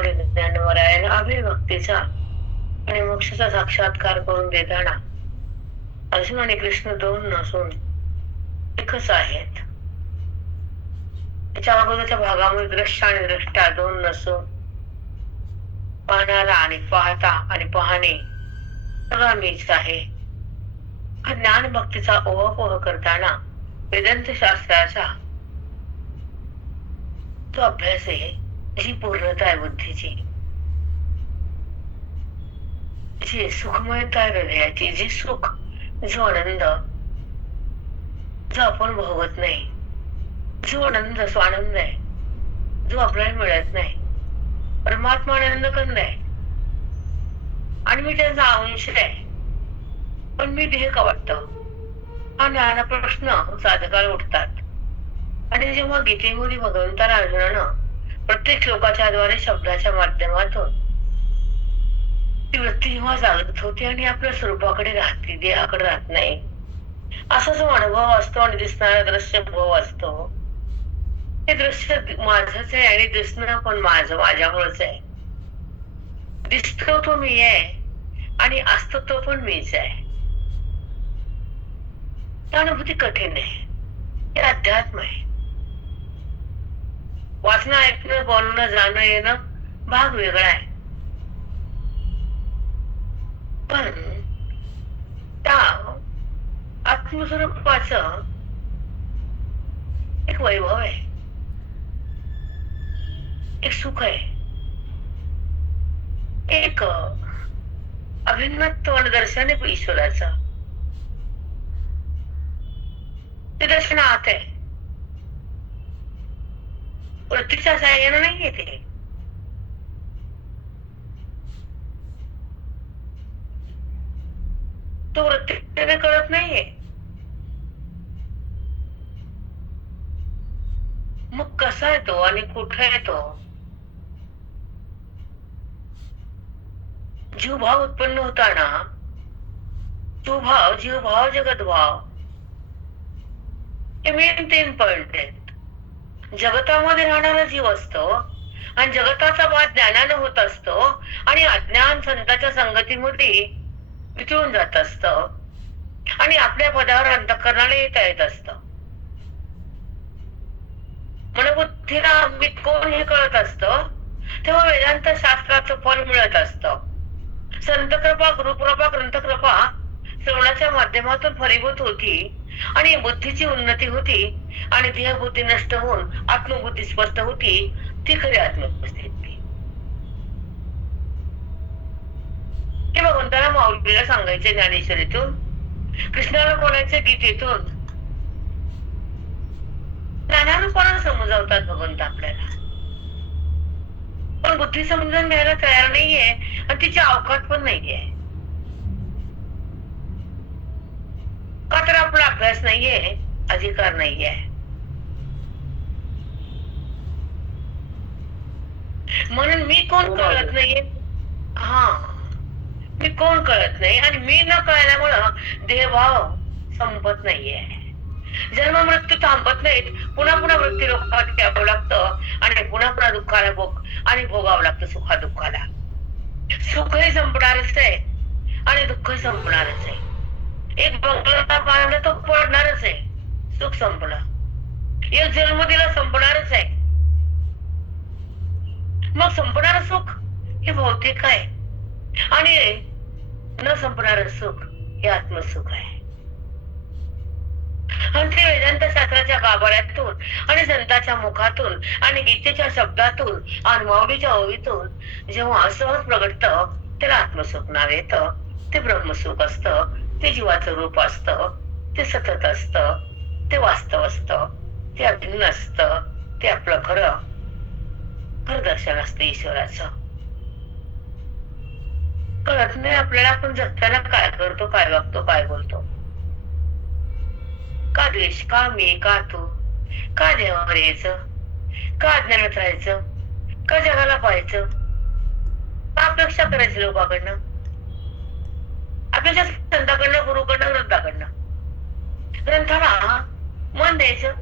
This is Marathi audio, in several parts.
माऊली ज्ञानवरायाने अभिभक्तीचा आणि मोक्षाचा साक्षात्कार करून देताना अर्जुन आणि कृष्ण दोन नसून एकच आहेत. त्याच्या अगोदरच्या भागामध्ये दृश्य आणि द्रष्टा दोन नसून पाहणारा आणि पाहता आणि पाहणे सगळा मीच आहे. हा ज्ञान भक्तीचा ओहापोह करताना वेदांत शास्त्राचा तो अभ्यास आहे, जी पूर्णता आहे बुद्धीची, जी सुखमयता आहे हृदयाची, जी सुख, जो आनंद जो आपण भोगत नाही, जो आनंद स्वानंद आहे, जो आपल्याला मिळत नाही. परमात्मा आनंद कंद आहे आणि मी त्यांचा अंश आहे, पण मी देह का वाटतं, हा नाना प्रश्न साधकाला उठतात. आणि जेव्हा गीतेमध्ये भगवंताला अर्जुनानं प्रत्येक श्लोकाच्या द्वारे शब्दाच्या माध्यमातून ती वृत्ती जेव्हा जागृत होते आणि आपल्या स्वरूपाकडे राहते, देहाकडे राहत नाही, असा जो अनुभव असतो आणि दिसणारा दृश्य भाव असतो, हे दृश्य माझंच आहे आणि दिसणं पण माझ्यामुळेच आहे. दिसतो तो मी आहे आणि असतो तो पण मीच आहे. अनुभूती कठीण आहे, हे अध्यात्म आहे. वाचणं, ऐकणं, बोलणं, जाणं येणं भाग वेगळा आहे, पण त्या आत्मस्वरूपाचं एक वैभव आहे, एक सुख आहे, एक अभिन्नत्व आणि दर्शन आहे ईश्वराचं. ते दर्शन आत आहे, वृत्तीच्या साह्यानं नाही येते. तो वृत्तीने कळत नाहीये. मग कसा आहे तो आणि कुठे आहे तो? जीवभाव उत्पन्न होताना जीवभाव जगतभाव हे मेन 3 पॉइंट आहेत. जगतामध्ये राहणारा जीव असतो आणि जगताचा वाद ज्ञानानं होत असतो आणि अज्ञान संतांच्या संगतीमध्ये वितळून जात असत आणि आपल्या पदावर अंतःकरणाला येत असत. मनोबुद्धीला मी कोण हे कळत असत, तेव्हा वेदांत शास्त्राचं फल मिळत असत. संत कृपा, गुरुकृपा, ग्रंथकृपा श्रवणाच्या माध्यमातून फलीभूत होती आणि बुद्धीची उन्नती होती आणि देहबुद्धी नष्ट होऊन आत्मबुद्धी स्पष्ट होती. ती खरी आत्मस्थिती. हे भगवंताला माऊलीला सांगायचे ज्ञानेश्वरीतून, कृष्णाला बोलायचे गीतेतून. ज्ञानानुसार समजावतात भगवंत आपल्याला, पण बुद्धी समजून घ्यायला तयार नाहीये आणि तिची अवकाश पण नाहीये. का तर आपला अभ्यास नाहीये, अधिकार नाहीये. म्हणून मी कोण कळत नाहीये. मी कोण कळत नाही आणि मी न कळल्यामुळं देहभाव संपत नाहीये. जन्म मृत्यू थांबत नाहीत. पुन्हा पुन्हा मृत्यू लोकात यावं लागतं आणि पुन्हा पुन्हा दुःखाला भोगावं लागतं, सुखा दुःखाला. सुखही संपणारच आहे आणि दुःखही संपणारच आहे. एक बंगला बांधला तो पडणारच आहे, सुख संपलं. एक जन्म दिला संपणारच आहे. मग संपणार सुख हे भौतिक आहे आणि न संपणार सुख हे आत्मसुख आहे. आणि ते वेदांत शास्त्राच्या गाभाऱ्यातून आणि संतांच्या मुखातून आणि गीतेच्या शब्दातून आणि माऊलीच्या ओवीतून जेव्हा असहज प्रगटतं, त्याला आत्मसुख नाव येतं. ते ब्रह्मसुख असतं, ते जीवाचं रूप असतं, ते सतत असतं, ते वास्तव असतं, ते अभिन्न असतं, ते आपलं खरं दर्शन असतं ईश्वराचं. कळत नाही आपल्याला आपण जगताना काय करतो, काय वागतो, काय बोलतो. का द्वेष, का मी, का तू, का देवावर यायचं, का अज्ञानात राहायचं, का जगाला पाहायचं, का अपेक्षा करायची लोकांकडनं, अपेक्षा संतांकडनं, गुरुकडनं, ग्रंथाकडनं. ग्रंथाला मन द्यायचं,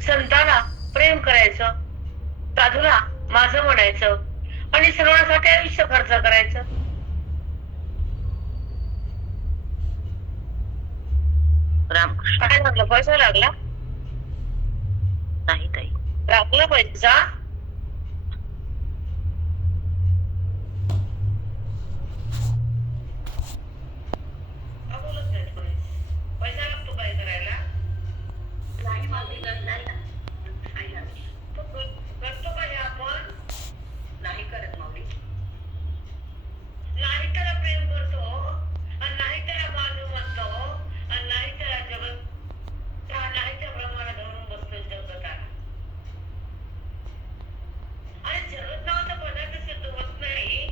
संतांना प्रेम करायचं, साधूला माझं म्हणायचं आणि श्रवणासाठी आयुष्य खर्च करायचं. रामकृष्ण. काय म्हटलं, पैसा लागला? नाही ताई. लागला पैसा? का बोलत नाही कोणी? पैसा लागतो काय करायला? नाही मावली, नाही ना. नाही ना. तो करतो का हे आपण? नाही करत माऊली. नाही त्याला प्रेम करतो आणि नाही त्याला माझं म्हणतो आणि नाही त्याला जगत नाही त्या ब्रह्माला धरून बसतो जगताला. आणि जगत नावाचा पदार्थ सिद्ध होत नाही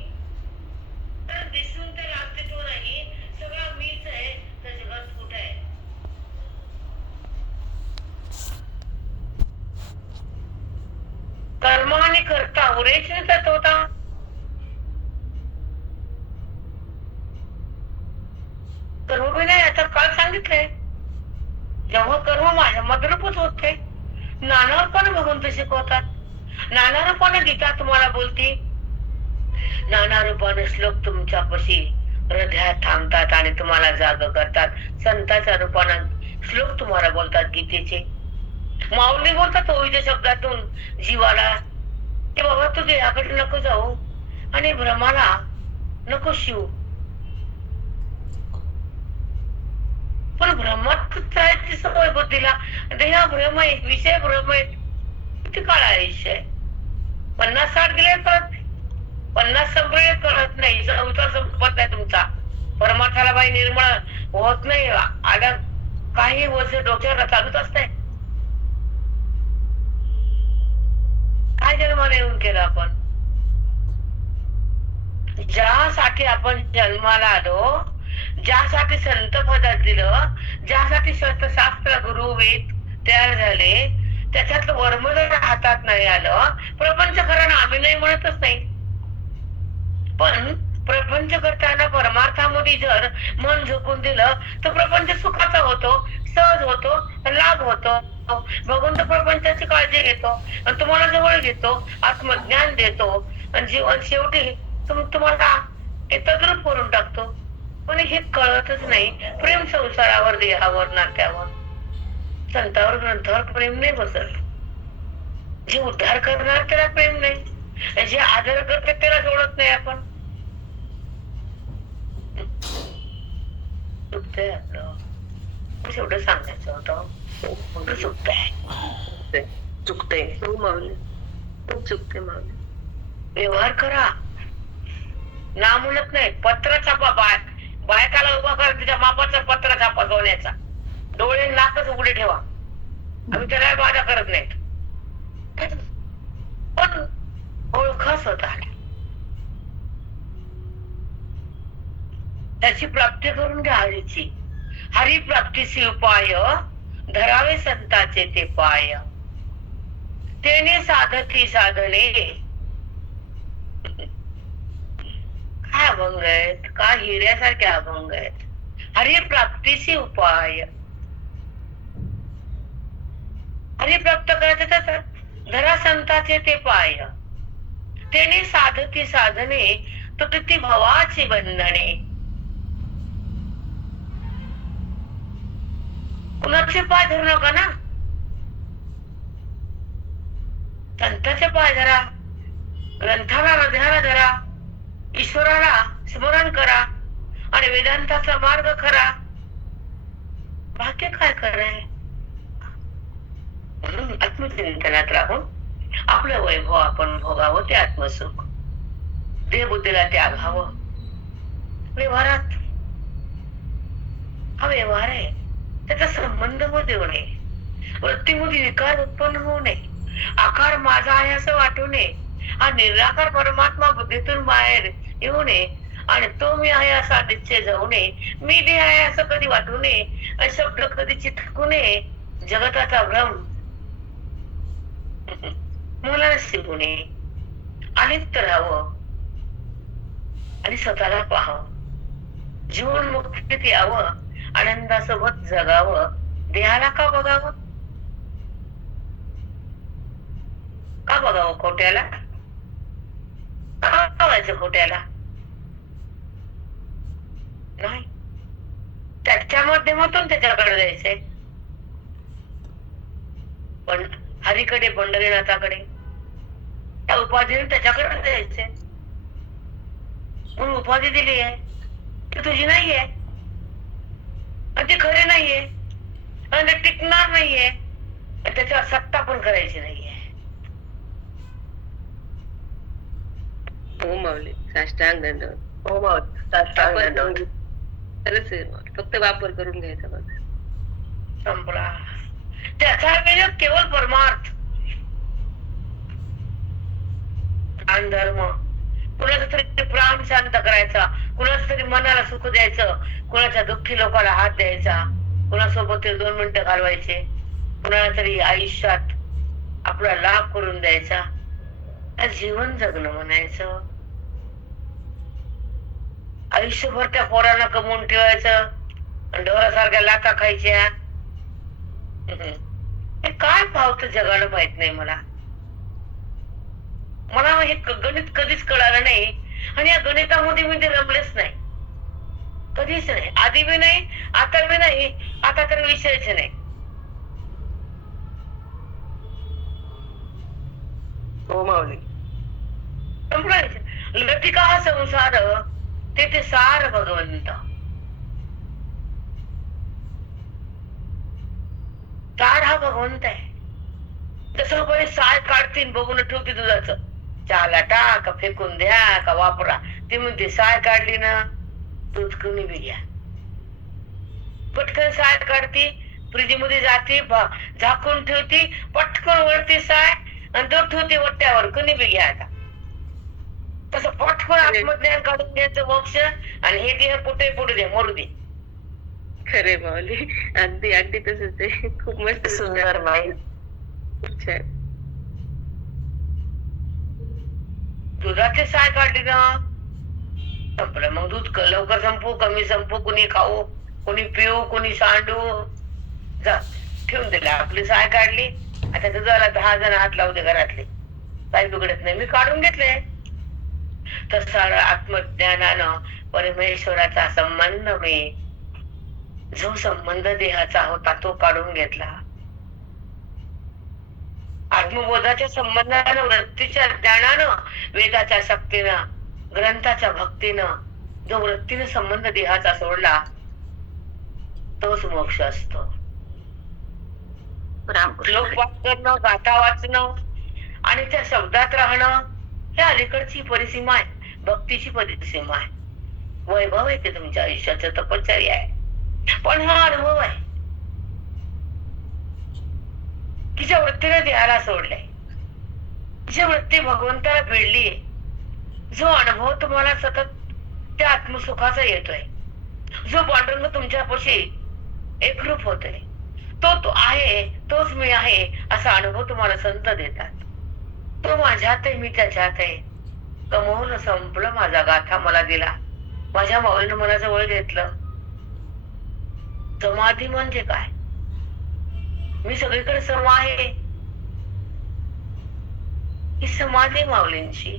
तर दिसून त्याला अस्तित्व नाही, सगळा मीच आहे, तर जगत कुठे आहे? कर्म आणि कर्ता उरेशचा तोटा. कर्म नाही आता काल सांगितलंय, जेव्हा कर्म माझ्या मद्रपूत होते, नाना रूपाने भगवंत शिकवतात, नाना रूपाने गीता तुम्हाला बोलते, नाना रूपाने श्लोक तुमच्यापाशी हृदयात थांबतात आणि तुम्हाला जाग करतात. संतांच्या रूपाने श्लोक तुम्हाला बोलतात गीतेचे. माऊली बोलतात ओवीच्या शब्दातून जीवाला की बाबा तू देहाकडे नको जाऊ आणि भ्रमाला नको शिव. पण भ्रमात जायची सवय बुद्धीला. देह भ्रम आहे, विषय भ्रम आहे. किती काळ आयुष्य आहे? 50-60 गेले कळत नाही, 50 संपले कळत नाही, संसार संपत नाही तुमचा. परमार्थाला बाई निर्मळ होत नाही. आल्या काही वर्ष डोक्यावर चालूच असते. काय जन्माला येऊन केलं आपण? ज्यासाठी आपण जन्माला आलो, ज्यासाठी संत पदात दिलं, ज्यासाठी शास्त्र गुरु वेद तयार झाले, त्याच्यातलं वर्म जर हातात नाही आलं, प्रपंच करणं आम्ही नाही म्हणतच नाही, पण प्रपंच करताना परमार्थामध्ये जर मन झोकून दिलं तर प्रपंच सुखाचा होतो, सहज होतो, लाभ होतो. भगवंत प्रपंचाची काळजी घेतो आणि तुम्हाला जवळ घेतो, आत्मज्ञान देतो आणि जीवन शेवटी तुम्हाला तद्रूप करून टाकतो. पण हे कळतच नाही. प्रेम संसारावर, देहावर, नात्यावर, संतावर, ग्रंथावर प्रेम नाही बसत. जे उद्धार करणार त्याला प्रेम नाही, जे आदर करते त्याला सोडत नाही आपण. चुकतंय आपलं, एवढं सांगायचं होतं. चुकतंय, चुकते हो माऊली, खूप चुकते माऊली. व्यवहार करा, ना म्हणत नाही. पत्र छापा, बायकाला उभा करा, तिच्या मापाचा पत्र छापा सोन्याचा, डोळे नाकच उघडे ठेवा. आम्ही त्याला बाधा करत नाहीत, पण ओळखा स्वतःला, त्याची प्राप्ती करून घ्या हरीची. हरी प्राप्तीचे उपाय धरावे संताचे ते पाय, तेने साधती साधने. काय अभंग आहेत, का हिऱ्यासारखे अभंग आहेत. हरी प्राप्तीचे उपाय, हरी प्राप्त करायचं तर धरा संताचे ते पाय, तेने साधती साधने तुटती भवाची बंधने. कुणाचे पाय धरू नका ना, संताचे पाय धरा, ग्रंथाला हृदयाला धरा, ईश्वराला स्मरण करा आणि वेदांताचा मार्ग खरा. भाग्य काय कराय? म्हणून आत्मचिंतनात राहून आपलं वैभव आपण भोगावं, ते आत्मसुख. देहबुद्धीला त्यागावं. व्यवहारात हा व्यवहार आहे, त्याचा संबंध मध्ये येऊ नये, वृत्तीमध्ये विकार उत्पन्न होऊ नये, आकार माझा आहे असं वाटू नये, हा निराकार परमात्मा बुद्धीतून बाहेर येऊ नये आणि तो मी आहे असा निश्चय जाऊ नये, मी देह आहे असं कधी वाटू नये, आणि शब्द कधी चिटकू नये, जगताचा भ्रम मला शिकू नये. अलिप्त राहावं आणि स्वतःला पाहावं, जीवन मुक्तीत यावं, आनंदासोबत जगावं. देहाला का बघावं? का बघावं खोट्याला? का ठेवायचं खोट्याला? नाही, त्याच्या माध्यमातून त्याच्याकडे जायचंय. पण हरीकडे, पंढरीनाथाकडे, त्या उपाधीने त्याच्याकडे जायचंय. म्हणून उपाधी दिली आहे ती तुझी नाहीये, आणि ती खरी नाहीये, आणि ते टिकणार नाहीये, आणि त्याच्यावर सत्ता पण करायची नाहीये. हो माऊली, साष्टांग दंडवत. हो माऊली, साष्टांग दंडवत. खरंच आहे माऊली, फक्त वापर करून घ्यायचा बघ. संपला. त्याचा विनियोग केवळ परमार्थ, दान धर्म, कुणाचा तरी प्राण शांत करायचा, कुणाच्या तरी मनाला सुख द्यायचं, कुणाच्या दुःखी लोकांना हात द्यायचा, कुणासोबत 2 मिनिटं घालवायचे, कुणाला तरी आयुष्यात आपला लाभ करून द्यायचा, जीवन जगणं म्हणायचं. आयुष्यभर त्या पोरांना कमवून ठेवायचं आणि ढोरासारख्या लाथा खायच्या. हे काय पावतं जगाला माहित नाही मला. मला हे गणित कधीच कळालं नाही, आणि या गणितामध्ये मी ते रमलेच नाही, कधीच नाही. आधी बी नाही, आता बी नाही, आता तर विषयच नाही. हो माऊली. लतिका हा संसार, ते सार भगवंत. सार हा भगवंत आहे. जसं कोणी साय काढतील बघून ठेवते दुधाचं, चहाला टाक, फेकून द्या का वापरा, ती म्हणते साय काढली ना दूध कमी बी घ्या. पटकन साय काढती, फ्रीज मध्ये जाते, झाकून ठेवती, पटकन वरती साय आणि दूध ठेवते वट्ट्यावर, कमी बी घ्या. आता तसं पटकन आत्मज्ञान काढून घ्यायचं मोक्ष, आणि हे देह कुठे पुढे दे, मरू दे. खरे माऊली, अगदी अगदी तसंच आहे. खूप मस्त, सुंदर नाही. खूप छान. दुधाची साय काढली ना संपलं. मग दूध लवकर संपू, कमी संपू, कुणी खाऊ, कुणी पिऊ, कुणी सांडू, जा ठेवून दिला. आपली साय काढली, आता दुधाला 10 जण हात लावू दे घरातले, काही बिघडत नाही, मी काढून घेतले. तसा आत्मज्ञानानं परमेश्वराचा संबंध, मी जो संबंध देहाचा होता तो काढून घेतला. आत्मबोधाच्या संबंधानं, वृत्तीच्या ज्ञानानं, वेदाच्या शक्तीनं, ग्रंथाच्या भक्तीनं जो वृत्तीनं संबंध देहाचा सोडला, तोच मोक्ष असतो. श्लोक वाच करणं, गाथा वाचणं आणि त्या शब्दात राहणं, हे अलीकडची परिसीमा आहे, भक्तीची परिसीमा आहे. वैभव आहे ते तुमच्या आयुष्याचं, तपश्चर्या आहे. पण हा अनुभव आहे की ज्या वृत्तीने देहाला सोडलंय, जी वृत्ती भगवंताला भिडलीये, जो अनुभव तुम्हाला सतत त्या आत्मसुखाचा येतोय, जो पांडुरंग तुमच्यापाशी एकरूप होतोय, तो आहे, तोच मी आहे असा अनुभव तुम्हाला संत देतात. तो माझ्यात आहे, मी त्याच्यात आहे. कमवलं, संपलं, माझा गाथा मला दिला, माझ्या माऊलीनं मला जवळ घेतलं. समाधी म्हणजे काय? मी सगळीकडे सम आहे, ही समाधी माऊलींची.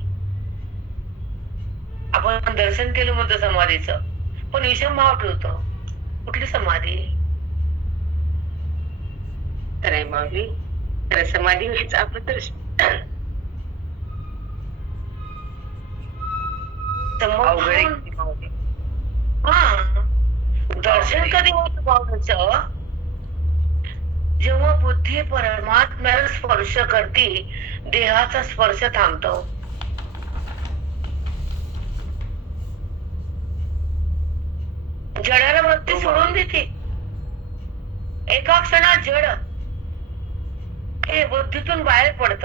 आपण दर्शन केलं म्हणतो समाधीचं, पण विषम भाव ठेवतो. कुठली समाधी? खरंय माऊली, खरं समाधी व्हायचं आपलं तर दर्शन कधी होत भावाचं? जेव्हा बुद्धी परमात्म्याला स्पर्श करते, देहाचा स्पर्श थांबतो. जडाला वृत्ती सोडून देते. एका क्षणात जड हे बुद्धीतून बाहेर पडत,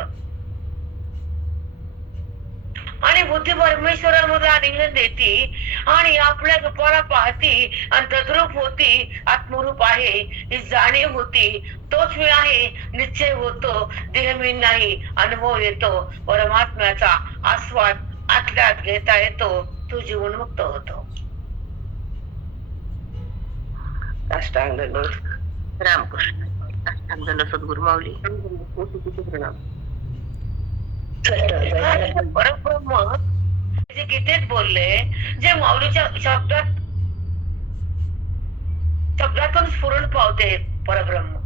आणि बुद्धी परमेश्वरामध्ये आलिंगन देती, आणि आपल्या रूपाला पाहती आणि तद्रूप होती. आत्मरूप आहे ही जाणीव होती. तोच मी आहे निश्चय होतो. देह मी नाही अनुभव येतो. परमात्म्याचा आस्वाद आतल्यात घेता येतो. तो जीवनमुक्त होतो. अष्टांग रामकृष्ण, अष्टांग सद्गुरु माऊली. परब्रह्म जे जे गीतेत बोलले, जे माऊलीच्या शब्दातून स्फुरण पावते परब्रह्म.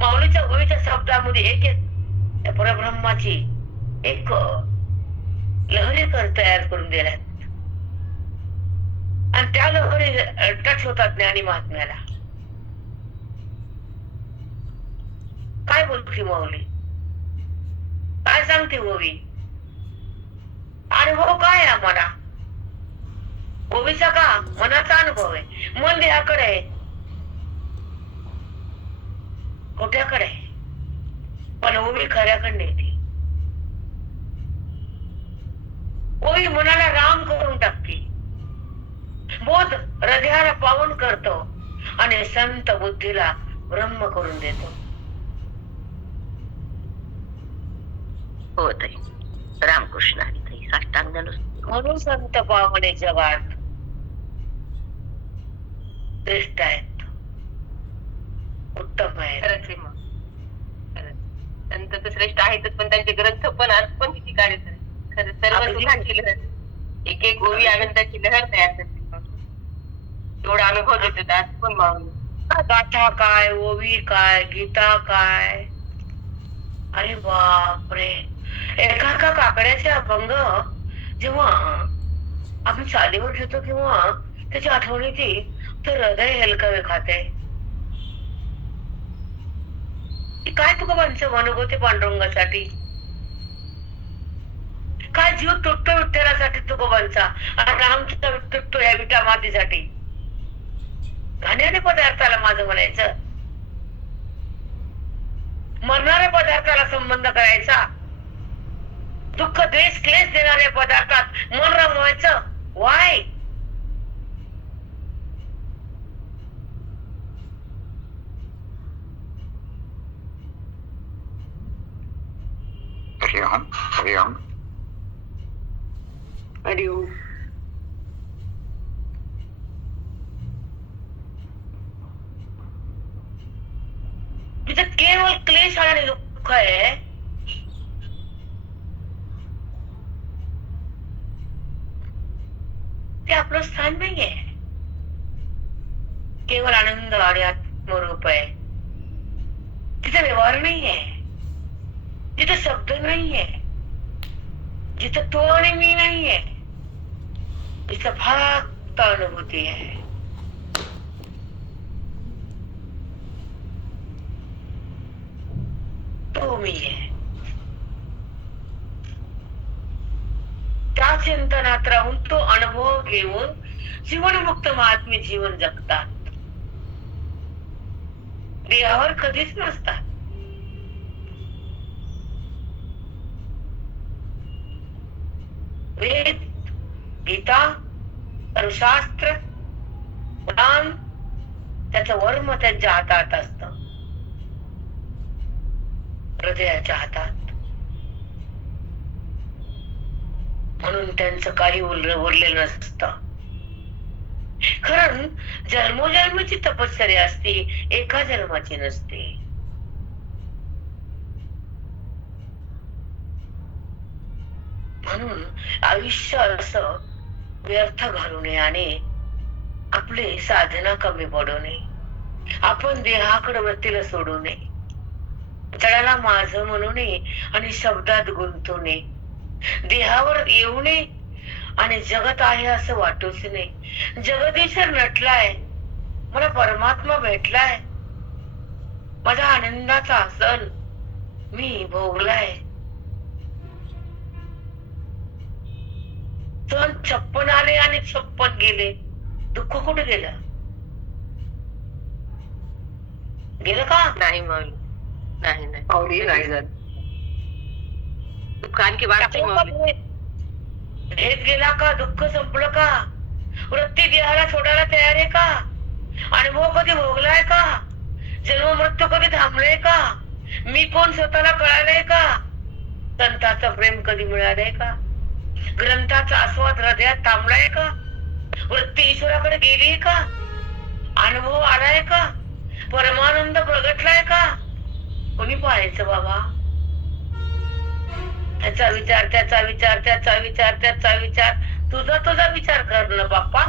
माऊलीच्या ओळीच्या शब्दामध्ये एक एक त्या परब्रह्माची एक लहरी तयार करून दिल्या आणि त्या लहरी टच होतात ज्ञानी महात्म्याला. काय बोलते माऊली, काय सांगते ओवी, अनुभव काय आहे आम्हाला ओवीचा? का मनाचा अनुभव आहे, मन देहाकडे आहे, खोट्याकडे आहे, पण ओवी खऱ्याकडे येते. ओवी मनाला राम करून टाकते, बोध हृदयाला पावन करतो आणि संत बुद्धीला ब्रह्म करून देतो. हो ताई, रामकृष्ण हरी ताई, साष्टांग नमस्कार. म्हणून संत पावणे जगात श्रेष्ठ आहेत, उत्तम आहेत. खरंच आहे मग, खरंच संत तर श्रेष्ठ आहेतच, पण त्यांचे ग्रंथ पण आज पण किती काढे खरं सर्व सुखांची लहर, एक एक ओवी आनंदाची लहर तयार करते. एवढा अनुभव देतात आज पण माऊली. गाथा काय, ओवी काय, गीता काय, अरे बापरे. एका काकड्याचे अभंग जेव्हा आम्ही चालीवर घेतो किंवा त्याची आठवण येते तर हृदय हलकावे खाते. काय तुकोबांचं मनोगती पांडुरंगासाठी, काय जीव तुटतो विठ्ठलासाठी तुकोबांचा, आणि आमचा तुटतो या विटा मातीसाठी. घाण्याने पदार्थाला माझं म्हणायचं, मरणाऱ्या पदार्थाला संबंध करायचा, दुःख द्वेष क्लेश देणाऱ्या पदार्थात मन रमवायचं. वाय? हरिओम हरिओम हरिओम. तिथं केवळ क्लेश आणि दुःख आहे. ते आपलं स्थान नाहीये. केवळ आनंद आणि आत्मरूप आहे. तिथे व्यवहार नाहीये, जिथे शब्द नाहीये, जिथे तो आणि मी नाहीये, तिथं फक्त अनुभूती आहे. तो मी आहे. त्या चिंतनात राहून तो अनुभव घेऊन जीवनमुक्त महात्मे जीवन जगतात, देहावर कधीच नसतात. वेद, गीता, शास्त्र, पुराण त्याचं वर्म त्यांच्या हातात असत, हृदयाच्या हातात. म्हणून त्यांचं काही उरलेलं नसतं. कारण जन्मोजन्मीची तपश्चर्या असते, एका जन्माची नसते. म्हणून आयुष्य असं व्यर्थ घालू नये आणि आपली साधना कमी पडू नये. आपण देहाकडे वृत्तीला सोडू नये, जगाला माझं म्हणू नये आणि शब्दात गुंतू नये. देहावर येऊ नये आणि जगत आहे असं वाटूच नाही. जगदीश्वर नटलाय, मला परमात्मा भेटलाय, माझा आनंदाचा सण मी भोगलाय. सण 56 आले आणि 56 गेले, दुःख कुठे गेलं? गेलं का? नाही माऊली, नाही नाही माऊली नाही जात. दुःख आणखी वाढते माऊली. भेद गेला का? दुःख संपलं का? वृत्ती देहाला सोडायला तयार आहे का? अनुभव कधी भोगलाय का? जन्म मृत्यू कधी थांबलाय का? मी कोण स्वतःला कळालंय का? संतांचं प्रेम कधी मिळालंय का? ग्रंथाचा आस्वाद हृदयात थांबलाय का? वृत्ती ईश्वराकडे गेलीय का? अनुभव आलाय का? परमानंद प्रगटलाय का? कोणी पाहायचं बाबा? त्याचा विचार त्याचा विचार त्याचा विचार त्याचा विचार, तुझा तुझा विचार कर ना बाप्पा.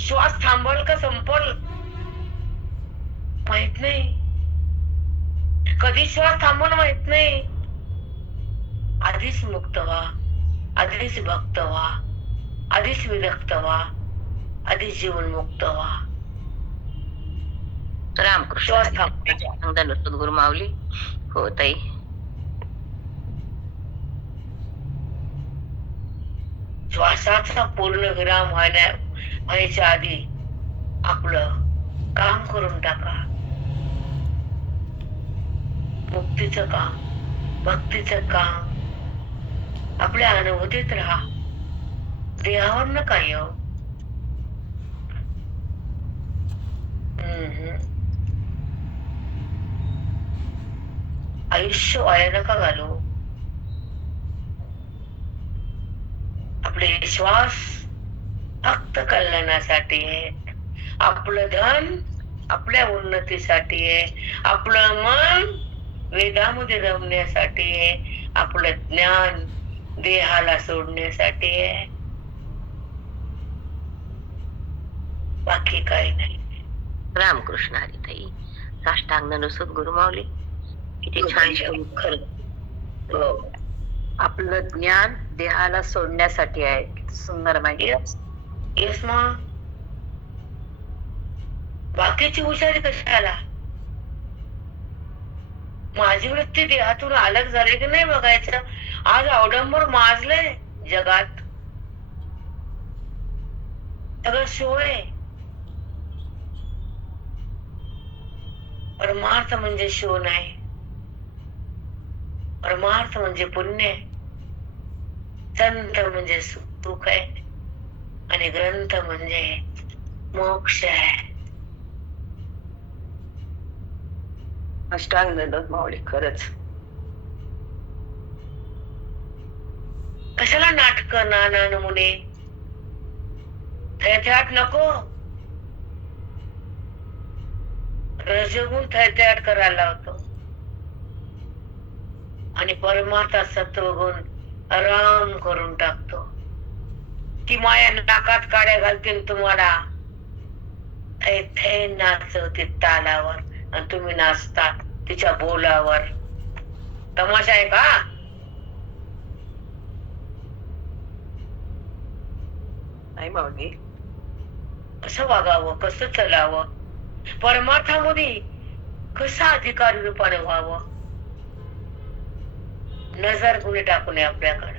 श्वास थांबल का संपल माहित नाही, कधी श्वास थांबल माहित नाही. आधीच मुक्त व्हा, आधीच भक्त व्हा, आधीच विरक्त व्हा, आधीच जीवन मुक्त व्हा. रामकृष्ण श्वास थांबला. धन्यवाद गुरु माऊली. हो ताई. श्वासाचा पूर्ण विराम व्हायच्या आधी आपलं काम करून टाका. मुक्तीचं काम, भक्तीचं काम आपल्या अनुभूतीत राहा, देहावर नका येऊ. आयुष्य वाया नका घालू. आपले श्वास फक्त कल्याणासाठी आहे. आपलं धन आपल्या उन्नतीसाठी आहे. आपलं मन वेदामध्ये रमण्यासाठी आहे. आपलं ज्ञान देहाला सोडण्यासाठी आहे. बाकी काही नाही. रामकृष्ण हरी ताई. साष्टांग नमस्कार गुरु माऊली. किती छान खरं. हो. आपलं ज्ञान देहाला सोडण्यासाठी आहे. किती सुंदर माहिती. येस मग बाकीची हुशारी कशाला. माझी वृत्ती देहातून अलग झाली की नाही बघायचं. आज अवडंबर माजलंय जगात, सगळं शो आहे. परमार्थ म्हणजे शो नाही, परमार्थ म्हणजे पुण्य आहे. संत म्हणजे सुख आहे आणि ग्रंथ म्हणजे मोक्ष आहे. अष्टांग माऊली खरंच. कशाला नाटक नाना नमुने थैथयाट नको. रजगुण थैथयाट करायला लावतो आणि परमार्थ सत्वगुण आराम करून टाकतो. ती माया नाकात काड्या घालतील तुम्हाला. थै नाचवते तालावर आणि तुम्ही नाचता तिच्या बोलावर. तमाशा आहे का. नाही माऊली. कसं वागावं, कसं चलावं, परमार्थामध्ये कसं अधिकारी रूपाने व्हावं. नजर कुणी टाकू नये आपल्याकडं.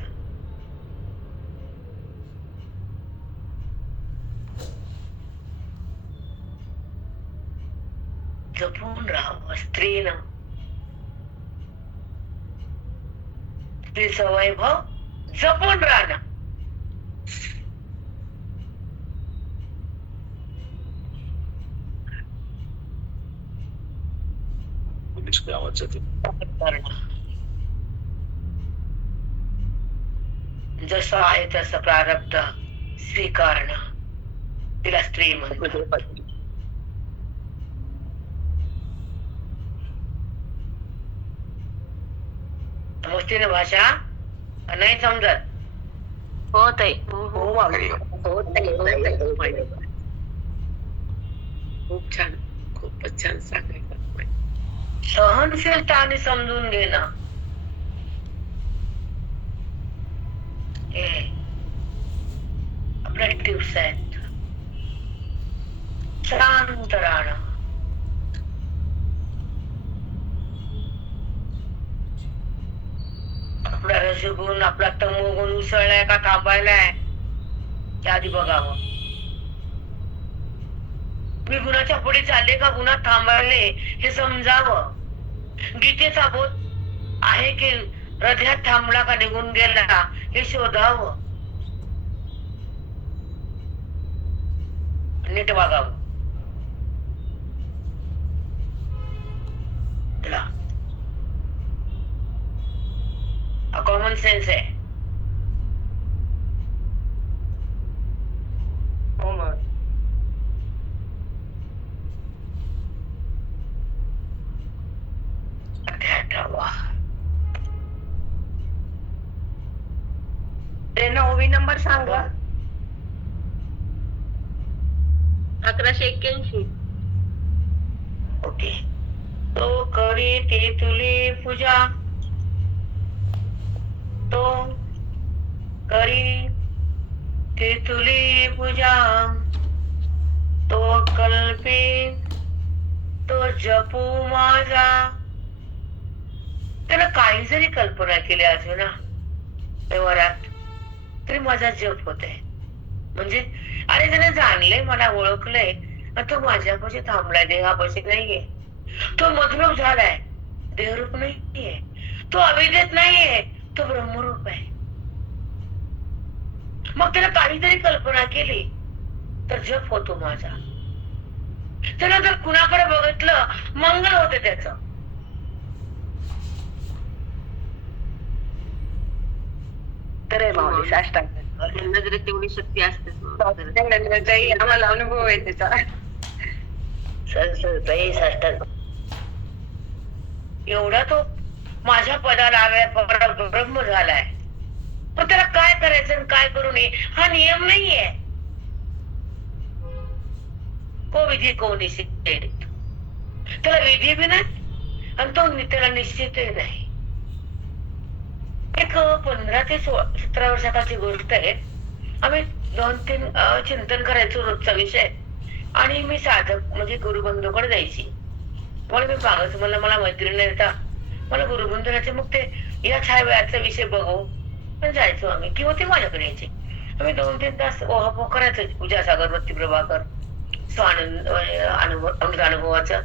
जपून राहावं स्त्रीनं. स्त्रीचं वैभव जपून राहणं. जसं आहे तसं प्रारब्ध स्वीकारणं, तिला स्त्री म्हणतो. समजते ना भाषा नाही समजत. हो ताई. हो माऊली. हो ताई. खूप छान, खूपच छान सांगायचं. सहनशीलता आणि समजून घेणं हे आपल्या टिप्स आहेत. शांत राहणं, आपला रजगुण आपला तमोगुण उसळलाय का थांबायलाय ते आधी बघावं. मी गुणाच्या पुढे चालले का गुन्हा थांबायले हे समजावं. गीतेचा बोध आहे की हृदयात थांबला का निघून गेला हे शोधावं. नीट वागावं. कॉमन सेन्स आहे. हो मग. त्यांना ओवी नंबर सांगा. 1181. ओके. तो करी ते तुले पूजा, तो करी ते तुले पूजा, तो कल्पे तो जपू माझा. त्याला काही जरी कल्पना केली अजून व्यवहारात तरी माझा जप होत आहे. म्हणजे अरे त्याने जाणले, मला ओळखलंय, तो माझ्यापाशी थांबलाय, देहापाशी नाहीये. तो मधुरूप झालाय, देहरूप नाहीये. तो अविद्येत नाहीये, तो ब्रह्मरूप आहे. मग त्याला काहीतरी कल्पना केली तर जप होतो माझा. त्याला जर कुणाकडे बघितलं मंगल होते त्याच. तर आहे माऊली साष्टांग. नजरेत तेवढी शक्ती असते. आम्हाला अनुभव आहे त्याचा. साष्टांग. एवढा तो माझ्या पदाला आल्या ब्रह्म झालाय. पण त्याला काय करायचं आणि काय करू नये हा नियम नाहीये. को विधी को निश्चित. त्याला विधी बी नाही आणि तो त्याला निश्चितही नाही. एक 15 ते 17 वर्षाची गोष्ट आहे. आम्ही 2-3 चिंतन करायचो रोजचा विषय. आणि मी साधक म्हणजे गुरुबंधूकडे जायची. मला मी मागायचं, मला मैत्रिणी येता, मला गुरुबंधू राहायचे. मग ते या छायाचा विषय बघू पण जायचो आम्ही, किंवा ते माझ्याकडे यायचे. आम्ही 2-3 तास ओहापोह करायचो. पूजा सागरवती प्रभाकर स्वानंद अमृत अनुभवाचं.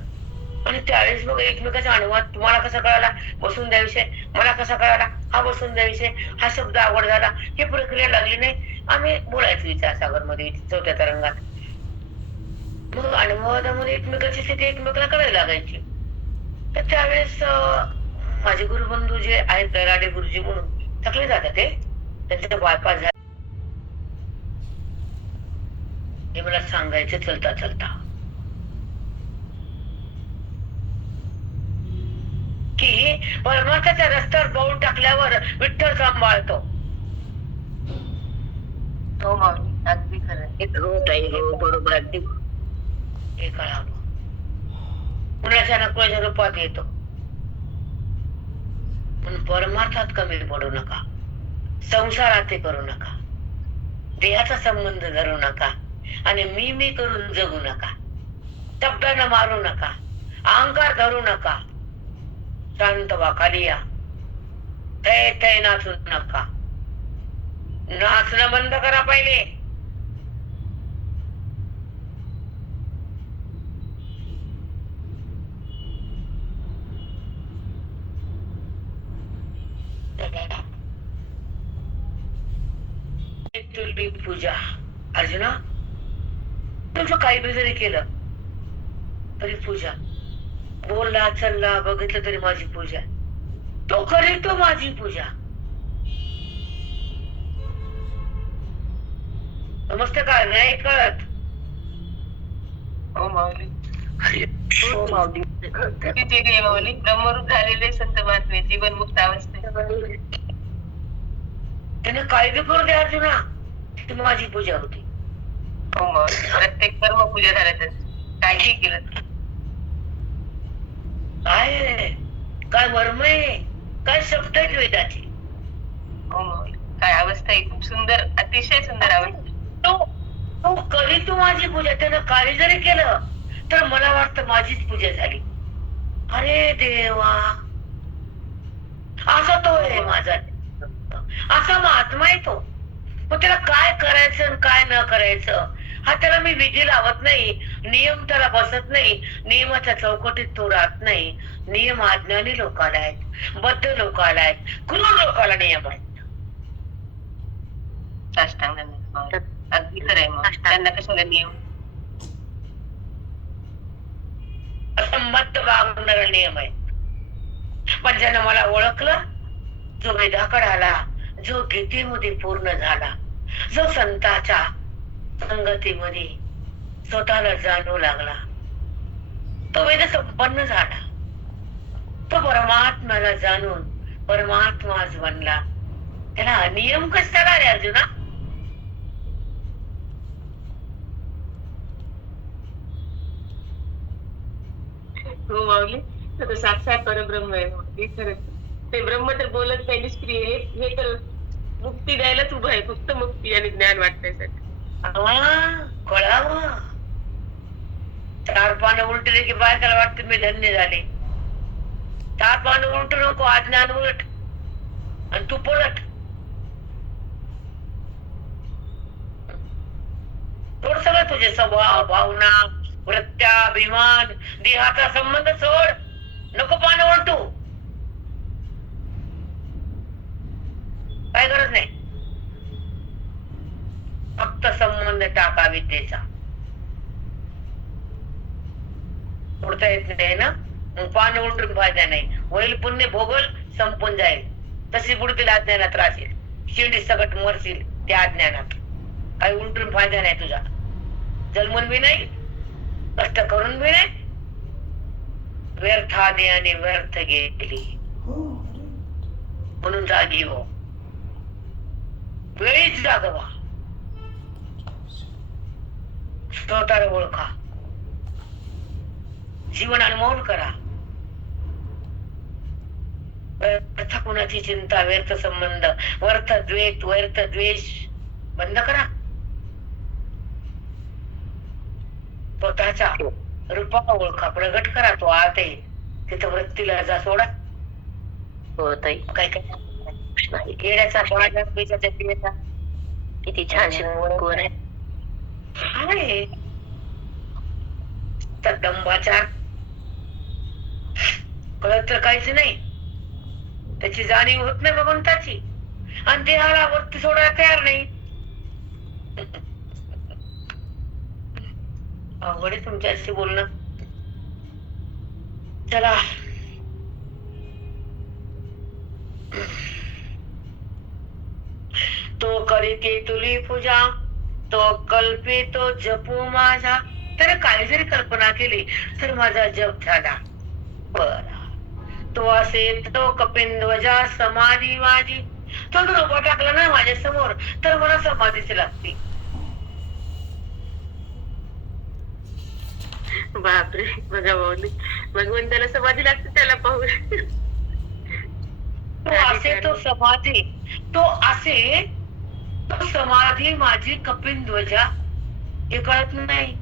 आणि त्यावेळेस मग एकमेकाचा अनुभव तुम्हाला कसा कळाला, बसून द्याविषय, मला कसा कळाला, हा बसून द्याविषय, हा शब्द आवड झाला, ही प्रक्रिया लागली नाही. आम्ही बोलायचो विचारसागर मध्ये 4थ्या तरंगात. मग अनुभवामध्ये एकमेकाची स्थिती एकमेकाला कळायला लागायची. तर त्यावेळेस माझे गुरुबंधू जे आहेत गैराडे गुरुजी म्हणून थकले जातात ते, त्यांचा बायपास झाला हे मला सांगायचं चलता चलता, की परमार्थाच्या रस्त्यावर पाऊल टाकल्यावर विठ्ठल सांभाळतो. हो माऊली, अगदी खरं. बरोबर अगदी. हे कळावं. कुणाच्या ना कुणाच्या रूपात येतो. पण परमार्थात कमी पडू नका, संसारात ते करू नका, देहाचा संबंध धरू नका, आणि मी करून जगू नका, शब्दानं मारू नका, अहंकार धरू नका. शांत व्हा, खाली या. तय नाचू नका. नाचणं बंद करा पहिले. तुझी पूजा अर्जुना, तुझं काही बी जरी केलं तरी पूजा. बोलला चालला बघितलं तरी माझी पूजा. तो करीतो माझी पूजा. समजतं का? नाही कळत? हो माऊली. हो माऊली. किती गे माऊली. ब्रह्मरूप झालेले संत महात्मे जीवन मुक्त अवस्थेत. त्याने काय बी करू दे अर्जुना, ती माझी पूजा होती. हो माऊली. प्रत्येक कर्म पूजा झाल्या, काही केलं. काय वर्म आहे, काय शब्द आहेत वेदाची. हो माऊली. काय अवस्था आहे, खूप सुंदर, अतिशय सुंदर अवस्था. तो कधी तू माझी पूजा. त्यानं काही जरी केलं तर मला वाटतं माझीच पूजा झाली. अरे देवा, असा तो आहे माझा, असा महात्मा आहे तो. मग त्याला काय करायचं आणि काय न करायचं हा त्याला मी विधी लावत नाही. नियम त्याला बसत नाही. नियमाच्या चौकटीत तो राहत नाही. नियम अज्ञानी लोकाला आहेत, बद्ध लोकाला आहेत, क्रूर लोकाला नियम आहेत. साष्टांग माऊली. अगदी खरं आहे माऊली. त्यांना कशाला नियम. असंबद्ध वागणारा नियम आहे. पण ज्यानं मला ओळखलं, जो वेदाकडे आला, जो गीतेमध्ये पूर्ण झाला, जो संताच्या संगतीमध्ये स्वतःला जाणू लागला, तो वेद संपन्न झाला. तो परमात्म्याला जाणून परमात्माच बनला. त्याला नियम कशाला रे अर्जुना? हो माऊली, तर साक्षात परब्रह्म आहे माऊली. खरंच ते ब्रह्म तर बोलत नाही, निष्क्रिय आहे. हे तर मुक्ती द्यायलाच उभं आहे, फक्त मुक्ती आणि ज्ञान वाटण्यासाठी. कळावं. 4 पानं उलटले की बायकाला वाटतं मी धन्य झाले. 4 पानं उलटू नको, अज्ञान उलट आणि तू पलट. सोड सगळं तुझे स्वभाव, भावना, वृत्त्या, अभिमान, देहाचा संबंध सोड. नको पानं उलटू, काय गरज नाही. फक्त संबंध टाका विद्येचा. उडता येत नाही ना, मग पान उलटून फायदा नाही. होईल पुण्य भोगल, संपून जाईल. तशी बुडतील अज्ञानात राहशील, शिंडी सकट मरशील त्या अज्ञानात. काही उलटून फायदा नाही तुझा. जन्मून बी नाही, कष्ट करून बी नाही. व्यर्थ आली आणि व्यर्थ गेली. म्हणून जागी हो, वेळीच जागवा. स्वतःला ओळखा, जीवन अनुभव करा. व्यर्थ कुणाची चिंता, व्यर्थ संबंध, व्यर्थ द्वेष बंद करा. स्वतःच्या रूपाला ओळखा, प्रगट करा. तो आत आहे तिथं वृत्तीला जा, सोडा. हो ताई, काय काय केड्याचा किती छान शिकवण आहे. आहे तर दंभाचार कळत तर काहीच नाही. त्याची जाणीव होत नाही भगवंताची, आणि देहाला वरती सोडायला तयार नाही. अवघड आहे तुमच्याशी बोलणं. चला, तो करीते तुली पूजा, तो कल्पे तो जपू माझा. तर काही जरी कल्पना केली तर माझा जप झाला. बर, तो असे तो कपिंध्वजा समाधी माझी. तो जर उभा टाकला ना माझ्या समोर तर मला समाधीच लागते. बापरे, बघा माऊली, भगवंताला समाधी लागते त्याला पाहून. तो असे तो समाधी, तो असे तो समाधी माझी कपिंध्वजा. हे कळत नाही.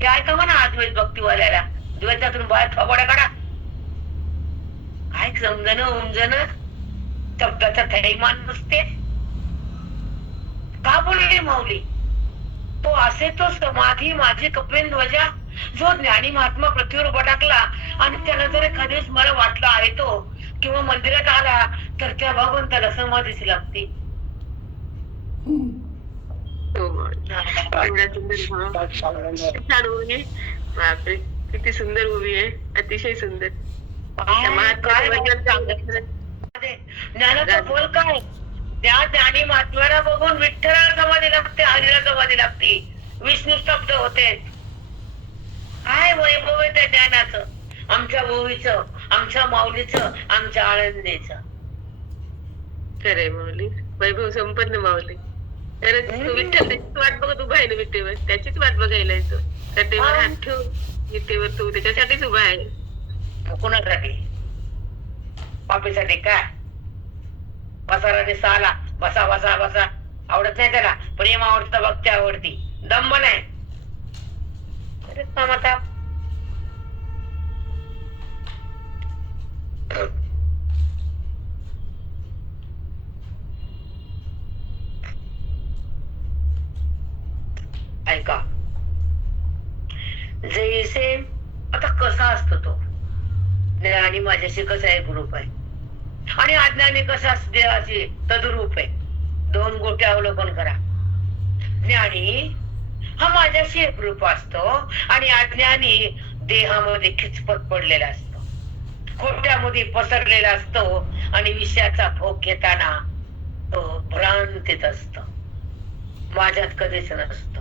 हे ऐका म्हणा अद्वैत भक्तीवाल्याला, द्वैतातून बाहेर थोबाडा काढा. काय समजन उमजन, शब्दाचा थैमान नसते. का बोलले माऊली? तो असे तो समाधी माझी कपिंध्वजा. जो ज्ञानी महात्मा पृथ्वीवर उभा टाकला आणि त्याला जर एखाद्यावेळेस मला वाटलं आहे तो किंवा मंदिरात आला तर त्या भगवंताला समाधीच लागते. एवढ्या सुंदर छान उभी. बापरे, किती सुंदर उभी आहे, अतिशय सुंदर. ज्ञानाचं फळ काय? त्या ज्ञानी महात्म्याला बघून विठ्ठलाला समाधी लागते, हरीला समाधी लागते, विष्णू स्तब्ध होते. काय वैभव आहे त्या ज्ञानाचं, आमच्या भोवीचं, आमच्या माऊलीचं, आमच्या आळंदीचं. खरे माऊली, वैभव संपन्न माऊली. खरंच तू विठ्ठल वाट बघत उभा आहे ना विटेवर, त्याचीच वाट बघायला येतो. कटेवर हात ठेवून विटेवर तू त्याच्यासाठीच उभा आहे. कुणासाठी? पापीसाठी काय? बसाराने साला बसा बसा बसा आवडत नाही त्याला. प्रेम आवडतं, भक्ती आवडती, दंभ नाही. ऐका, जैसे आता कसा असतो तो ज्ञानी माझ्याशी कसा एक रूप आहे आणि अज्ञानी कसा देवाची तद्रूप आहे. 2 गोष्टी अवलोकन करा. ज्ञानी हा माझ्याशी एक रूप असतो आणि अज्ञानी देहामध्ये खिचपट पडलेला असतो, खोट्यामध्ये पसरलेला असतो आणि विषयाचा भोग घेताना तो भ्रांतीत असतो, माझ्यात कधीच नसतो.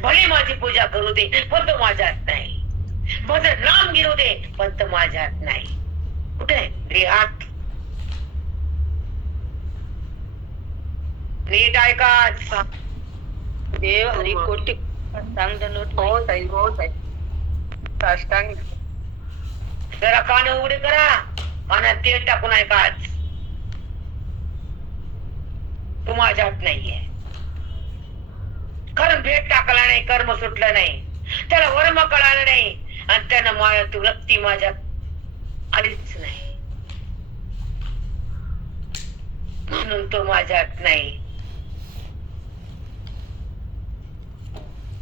भले माझी पूजा करू दे पण तो माझ्यात नाही, माझं नाम घेऊ दे पण तो माझ्यात नाही. कुठे? देहात. नीट ऐकाच. देव हरी कोटी हो ताई हो ताई. साष्टांग जरा कान उघडे करा, कानात तेल टाकून ऐकाच. तू माझ्यात नाहीये. कारण भेट टाकला नाही, कर्म सुटलं नाही, त्याला वर्म कळालं नाही, आणि त्यानं माया तू वृत्ती माझ्यात आलीच नाही. म्हणून तो माझ्यात नाही,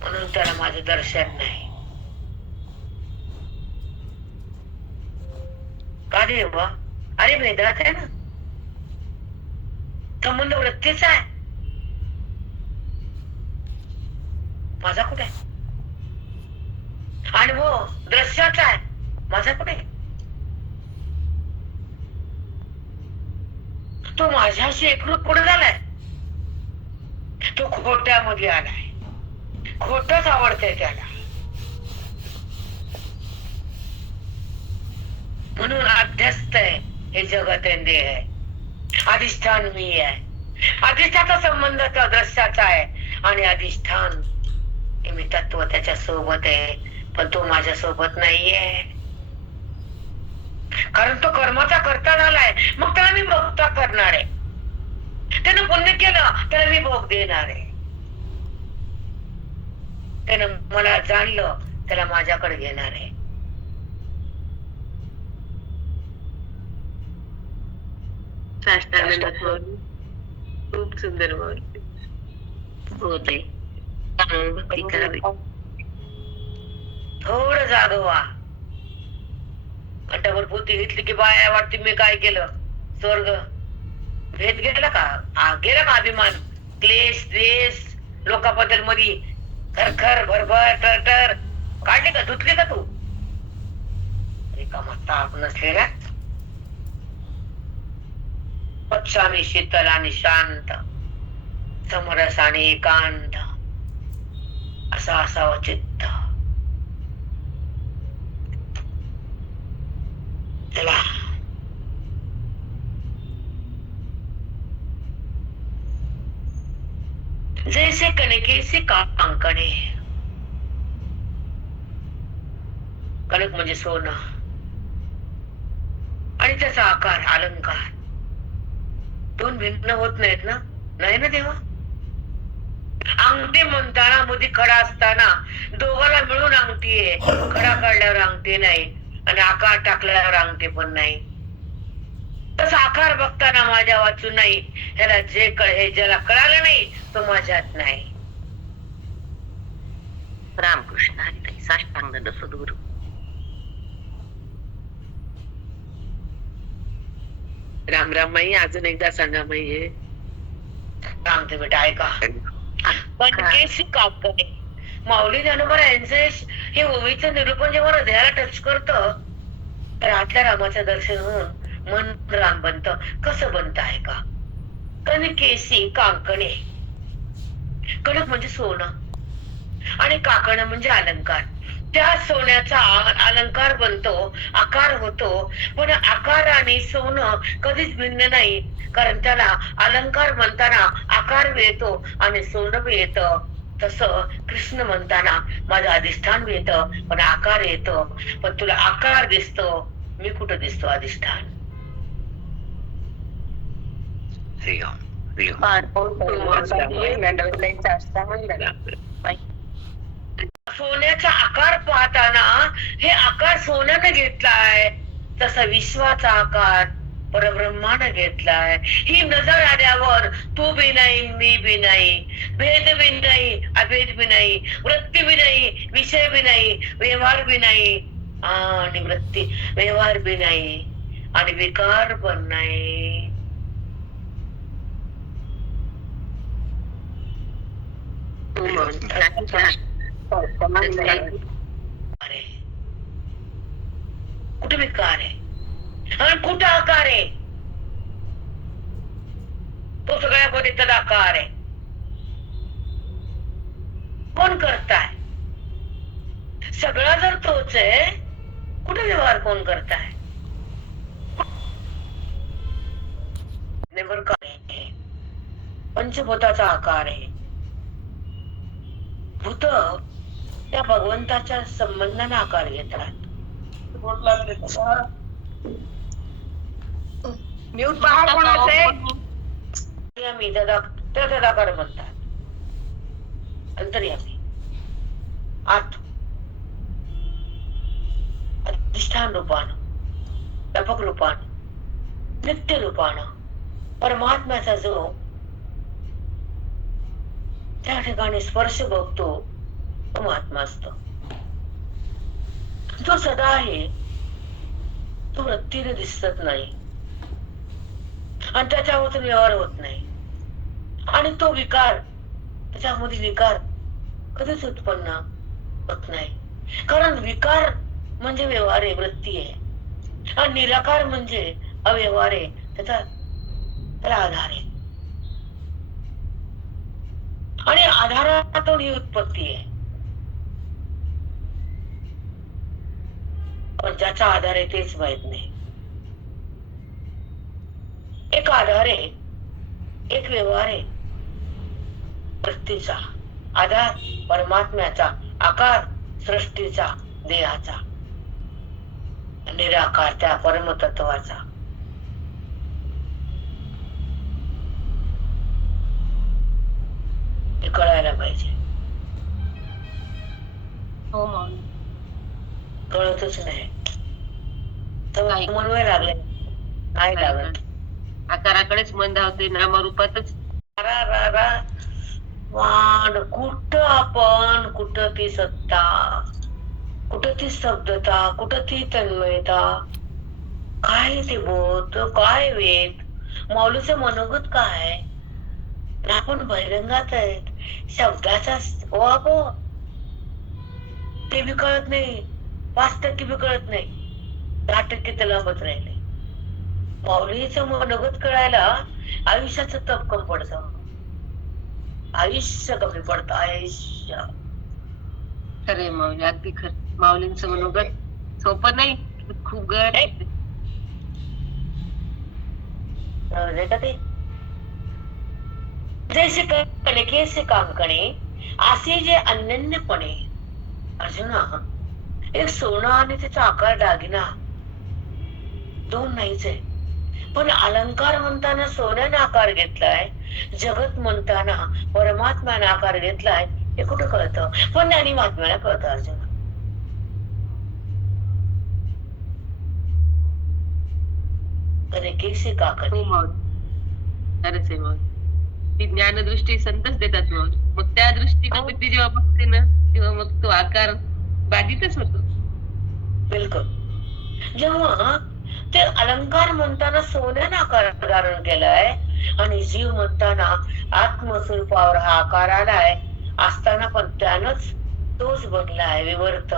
म्हणून त्याला माझं दर्शन नाही. का देवा? अरे वेदात आहे ना, संबंध वृत्तीचा आहे. माझा कुठे? अनुभव दृश्याचा आहे, माझा कुठे? तो माझ्याशी एकरूप कुठे झालाय? तो खोट्यामध्ये आलाय. खोटच आवडतंय त्याला. म्हणून अध्यस्त आहे हे जगत देह आहे. अधिष्ठान मी आहे. अधिष्ठाचा संबंध त्या दृश्याचा आहे, आणि अधिष्ठान हे मी तत्व त्याच्या सोबत आहे, पण तो माझ्या सोबत नाहीये. कारण तो कर्माचा करता झालाय, मग त्याला मी भोगता करणार आहे. त्यानं पुण्य केलं त्याला मी भोग देणार आहे. त्यानं मला जाणलं त्याला माझ्याकडे घेणार आहे. खूप सुंदर बोल होत आहे. भक्ती करावी. थोडं जागं व्हा. कंठावर पोती घेतली की बाया वाटते मी काय केलं. स्वर्ग भेद गेला का? गेला का अभिमान, क्लेश, द्वेष, लोकाबद्दल मध्ये खरखर भरभर टरटर काढली का? धुतली का तू? रिकामा ताप नसलेला पक्षामी शीतल आणि शांत, समरस आणि एकांत असा असावं चित्त. चला जैसे कणकेचे कांकणे. कणक म्हणजे सोनं, आणि त्याचा आकार अलंकार दोन भिन्न होत नाहीत ना? नाही ना देवा? अंगठी म्हणताना मध्ये खडा असताना दोघाला मिळून अंगठी आहे. खडा काढल्यावर अंगठी नाही, आणि आकार टाकल्यावर अंगठी पण नाही. तसा आकार बघताना माझ्या वाचून नाही. ह्याला जे कळे, ज्याला कळालं नाही तो माझ्यात नाही. रामकृष्ण हरी. साष्टांग सद्गुरु. राम राम माई. अजून एकदा सांगा माई. हे सांगते बेटा ऐका. पण केसी कापणे माऊली ज्ञानोबा यांचं हे ओवीचं निरूपण जेव्हा हृदयाला टच करतं, तर आतल्या रामाचं दर्शन होऊन मन राम बनतं. कसं बनतं आहे का? कणकेसी कांकणे. कणक म्हणजे सोनं, आणि काकणं म्हणजे अलंकार. त्या सोन्याचा अलंकार बनतो, आकार होतो. पण आकार आणि सोनं कधीच भिन्न नाही, कारण त्याला अलंकार म्हणताना आकार बी येतो आणि सोनं बी येतं. तसं कृष्ण म्हणताना माझं अधिष्ठान बी येतं, पण आकार येतो. पण तुला आकार दिसतो, मी कुठं दिसतो अधिष्ठान? सोन्याचा आकार पाहताना हे आकार सोन्याने घेतलाय, तसा विश्वाचा आकार परब्रह्माने घेतलाय. ही नजर आल्यावर तू बी नाही, मी बी नाही, भेद बी नाही, अभेद बी नाही, वृत्ती बी नाही, विषय बी नाही, व्यवहार बी नाही, आणि वृत्ती व्यवहार बी नाही, आणि विकार पण नाही. अरे कुठे विकार आहे आणि कुठं आकार आहे? तो सगळ्यामध्ये तदाकार आहे. कोण करताय? सगळा जर तोच आहे, कुठे व्यवहार कोण करताय? नेवर काय. पंचभूताचा आकार आहे. भूत त्या भगवंताच्या संबंधाने आकार घेतात. म्यूट पहा कोणाचं आहे. अंतर्यामी त्याला तदाकार म्हणतात. अंतर्यामी आत अधिष्ठान रूपानं, व्यापक रूपानं, नित्य रूपानं परमात्म्याचा जो त्या ठिकाणी स्पर्श बघतो तो महात्मा असतो. जो सदा आहे तो वृत्तीने दिसत नाही आणि त्याच्यावर व्यवहार होत नाही. आणि तो विकार, त्याच्यामध्ये विकार कधीच उत्पन्न होत नाही. कारण विकार म्हणजे व्यवहार आहे, वृत्ती आहे. आणि निराकार म्हणजे अव्यवहार आहे, त्याला आधार आहे. आणि आधारातून ही उत्पत्ती आहे. पण ज्याचा आधार आहे तेच माहित नाही. एक आधार आहे, एक व्यवहार आहे वृत्तीचा. आधार परमात्म्याचा, आकार सृष्टीचा, देहाचा, निराकार त्या परमतत्वाचा. हे कळायला पाहिजे. हो माऊली. कळतच नाही तर नाही. मनवाय लागले नाही लागत. आकाराकडेच मन धावते, नामरूपातच. रा रा रा वाण कुठं आपण, कुठं ती सत्ता, कुठं ती स्तब्धता, कुठं ती तन्मयता, काय ते बोध, काय वेद, माऊलीचं मनोगत काय. आपण बहिरंगात आहेत. शब्दाचा वापो ते बी कळत नाही. 5% बी कळत नाही. 10% त्याला बत राहिले. माऊलीचं मनोगत कळायला आयुष्याचं तप कमी पडतं. आयुष्य कमी पडतं. आयुष्य खरे माऊली, अगदी खरं. माऊलींचं मनोगत सोपं नाही, खूप गड आहे. समजले का ते. जैसे कणके से कांकणे असे जे अनन्यपणे. अर्जुना, एक सोनं आणि त्याचा आकार दागिना दोन नाहीच आहे. पण अलंकार म्हणताना सोन्याने आकार घेतलाय, जगत म्हणताना परमात्म्याने आकार घेतलाय, हे कुठं कळतं. पण ज्ञानी महात्म्याला कळतं. अर्जुन, कणकेसे काकणे. हो माऊली, खरंच आहे माऊली. ती ज्ञानदृष्टी संतच देतात माऊली. मग त्या दृष्टीनं ती जेव्हा बघते ना, तेव्हा मग तो आकार बाधितच होतो. बिलकुल. जेव्हा ते अलंकार म्हणताना सोन्याने आकार धारण केलाय आणि जीव म्हणताना आत्मस्वरूपावर हा आकार आलाय असताना पण त्यानंच तोच बनलाय विवर्त.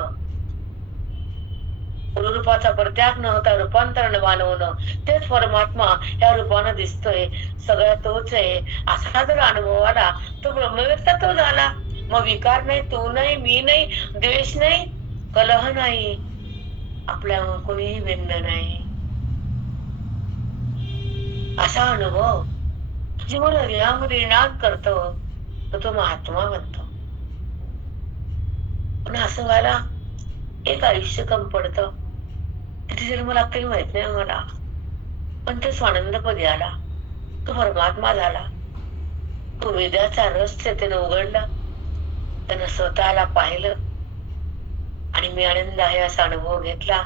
रूपाचा प्रत्याग न होता रूपांतरण मानवणं, तेच परमात्मा या रूपानं दिसतोय. सगळ्या तोच आहे असा जर अनुभव आला तो ब्रह्मव्यक्त तो झाला. मग विकार नाही, तू नाही, मी नाही, द्वेष नाही, कलह नाही, आपल्या कोणीही भिन्न नाही. असा अनुभव जेव्हा हृदयामध्ये नाद करतो तर तो महात्मा बनतो. पण असं व्हायला एक आयुष्य कमी पडतं. किती जन्म लागतील माहित नाही मला. पण तो स्वानंदपदी आला, तो परमात्मा झाला. तो वेदाचा रस त्यानं उघडला, त्यानं स्वतःला पाहिलं आणि मी आनंद आहे असा अनुभव घेतला.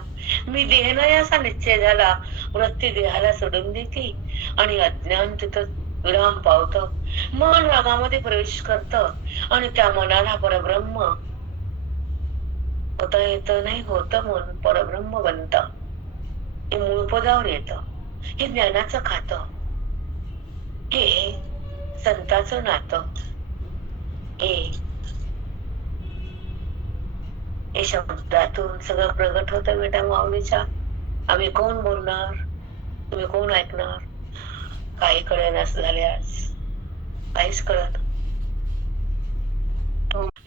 मी देह नाही असा निश्चय झाला. वृत्ती देहाला सोडून देते आणि अज्ञान तिथं विराम पावतं. मन रागामध्ये प्रवेश करतं आणि त्या मनाला परब्रह्म होता येत नाही, होत मन परब्रह्म बनत. हे मूळ पदावर येत. हे ज्ञानाचं खातं, हे संताचं नातं. हे शब्दातून सगळं प्रगट होतं बेटा माऊलीच्या. आम्ही कोण बोलणार, तुम्ही कोण ऐकणार, काही कळेनास झाले आज, काहीच कळत.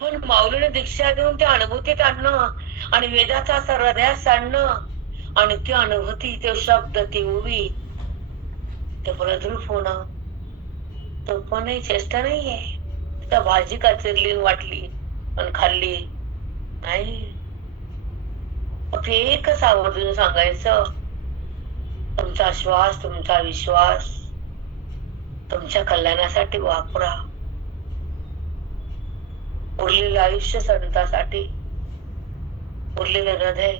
पण माऊलीने दीक्षा देऊन त्या अनुभूतीत आणणं आणि वेदाचा असा हृदयात सांडणं आणि ती अनुभूती, ते शब्द, ती उभी, ते फलद्रूप होणं, तो पण चेष्टा नाहीये. त्या भाजी का चिरली वाटली पण खाल्ली नाही. फक्त एकच आवर्जून सांगायचं, तुमचा श्वास, तुमचा विश्वास तुमच्या कल्याणासाठी वापरा. उरलेलं आयुष्य संतासाठी, उरलेलं हृदय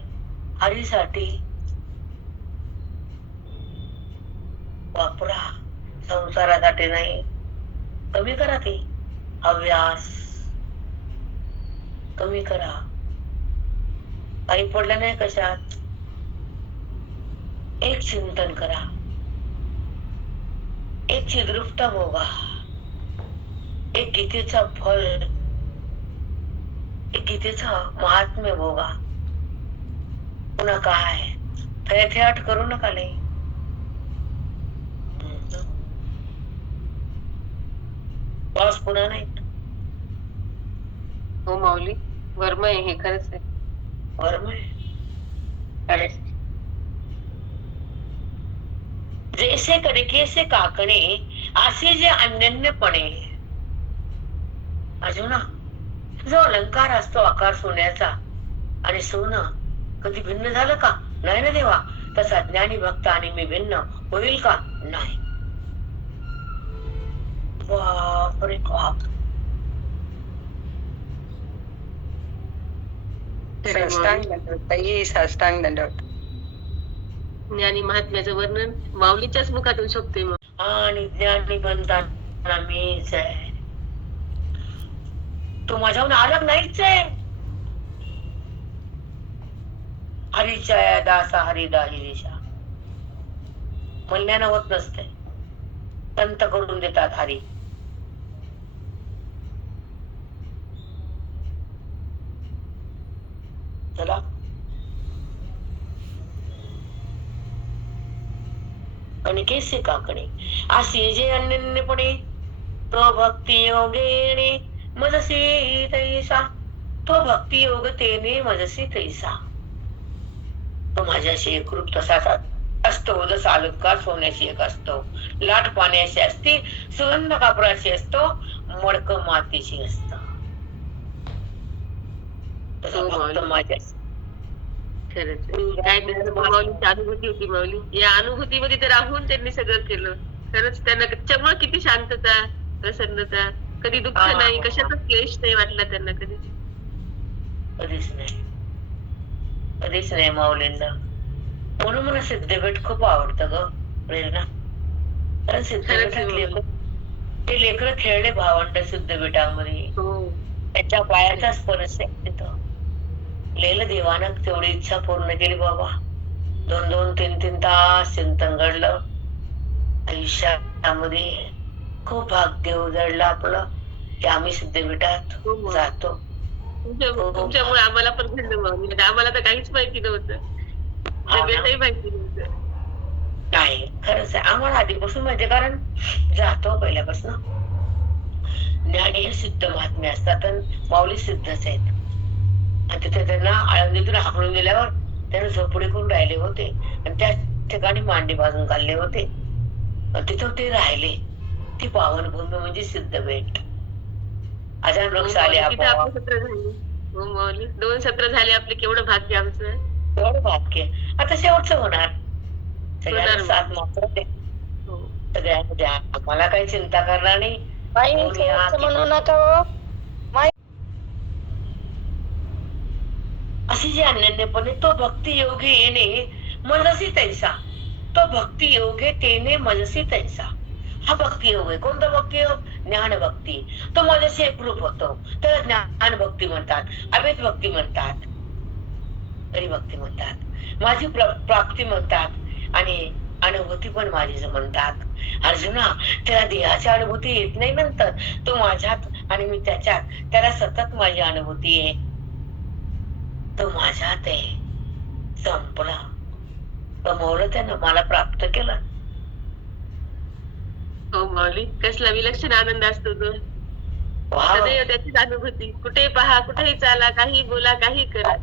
हरीसाठी वापरा, संसारासाठी नाही. कमी करा ते हव्यास, कमी करा. काही पडलं नाही कशात. एक चिंतन करा, एक चिद्रुपता भोगा, एक गीतेचा फळ, एक गीतेचा महात्म्य भोगा. पुन्हा काय थेट करू नका. नाही पाऊस पुन्हा नाही. हो माऊली, वर्म आहे हे, खरंच आहे. बरोबर. जैसे कडके से काकणे, असे जे अनन्यपणे. अजून जो अलंकार असतो आकार सोन्याचा, आणि सोनं कधी भिन्न झालं का? नाही ना देवा. तसा ज्ञानी भक्त आणि मी भिन्न होईल का? नाही. बापरे बाप. साष्टांग दंडवत ताई, साष्टांग दंडवत. ज्ञानी महात्म्याचं वर्णन माऊलीच्याच मुखातून शोभते. मग आणि ज्ञानी बनताना मीच आहे. तू माझ्याहून अलग नाहीच आहे. हरीच्या दासा हरिदाही दिशा म्हणल्यानं होत नसते. संत करून देतात हरी. चला कणकेसे काकणे, असे जे अनन्यपणे, तो भक्ती योगेने मजसी तैसा. तो भक्ती योग तेने मजसी तैसा. तो माझ्याशी एकरूप तसाच असतो. जसा अलंकार सोन्याशी एक असतो, लाट पाण्याशी असते, सुगंध कापराची असतो, मडक मातीची असत. तसा भक्त माझ्या खरंच काय माऊलीची अनुभूती होती. माऊली या अनुभूतीमध्ये ते राहून त्यांनी सगळं केलं. खरंच त्यांना त्याच्यामुळे किती शांतता, प्रसन्नता, कधी दुःख नाही, कशाचा क्लेश नाही वाटला त्यांना कधीच. कधीच नाही, कधीच नाही माऊलींना. म्हणून मला सिद्धपेठ खूप आवडतं ग प्रेरणा. कारण सिद्धपेठातले ते लेकरं खेळले भावंड सिद्धपेठामध्ये. त्याच्या पायाचा स्पर्श आहे तिथं. लेलं देवानं तेवढी इच्छा पूर्ण केली बाबा. 2-2, 3-3 तास चिंतन घडलं आयुष्यामध्ये. खूप भाग्य उजळलं आपलं की आम्ही सिद्धपीठात जातो. तुमच्यामुळे आम्हाला पण घडलं माऊली. आम्हाला तर काहीच माहिती नव्हतं, माहिती नव्हतं. नाही खरंच आहे. आम्हाला आधीपासून माहिती, कारण जातो पहिल्यापासून. ज्ञानी हे सिद्ध महात्मे असतात आणि माऊली सिद्धच आहेत. आणि तिथे त्यांना आळंदीतून हाकलून दिल्यावर त्यांना झोपडी करून राहिले होते आणि त्या ठिकाणी मांडी बांधून काढले होते. तिथं ते राहिले. ती पावनभूमी म्हणजे सिद्धपेठ. अचानक आले आपण. 2 सत्र झाले आपले. केवढं भाग्य आमचं. एवढं भाग्य. आता शेवटचं होणार. सगळ्यांना साथ मात्र द्या. सगळ्यांना द्या. मला काही चिंता करणार नाही. म्हणू नका. अशी जी अनन्यपणे, तो भक्ती योगे येणे मजसी तैसा. तो भक्ती योगे तेने मजसी तैसा. हा भक्ती योग आहे. कोणता भक्ती योग? ज्ञान भक्ती. तो माझ्याशी एकरूप होतो. त्याला ज्ञान भक्ती म्हणतात, अभेद भक्ती म्हणतात, हरी भक्ती म्हणतात, माझी प्राप्ती म्हणतात आणि अनुभूती पण माझीच म्हणतात. अर्जुना, त्याला देहाची अनुभूती येत नाही नंतर. तो माझ्यात आणि मी त्याच्यात. त्याला सतत माझी अनुभूती आहे. तो माझ्यात आहे. संपला. कमवलं त्यानं, मला प्राप्त केलं. हो माऊली, कसला विलक्षण आनंद असतो तो. सदैव त्याचीच अनुभूती. कुठे पहा, कुठेही चाला, काही बोला, काही करा,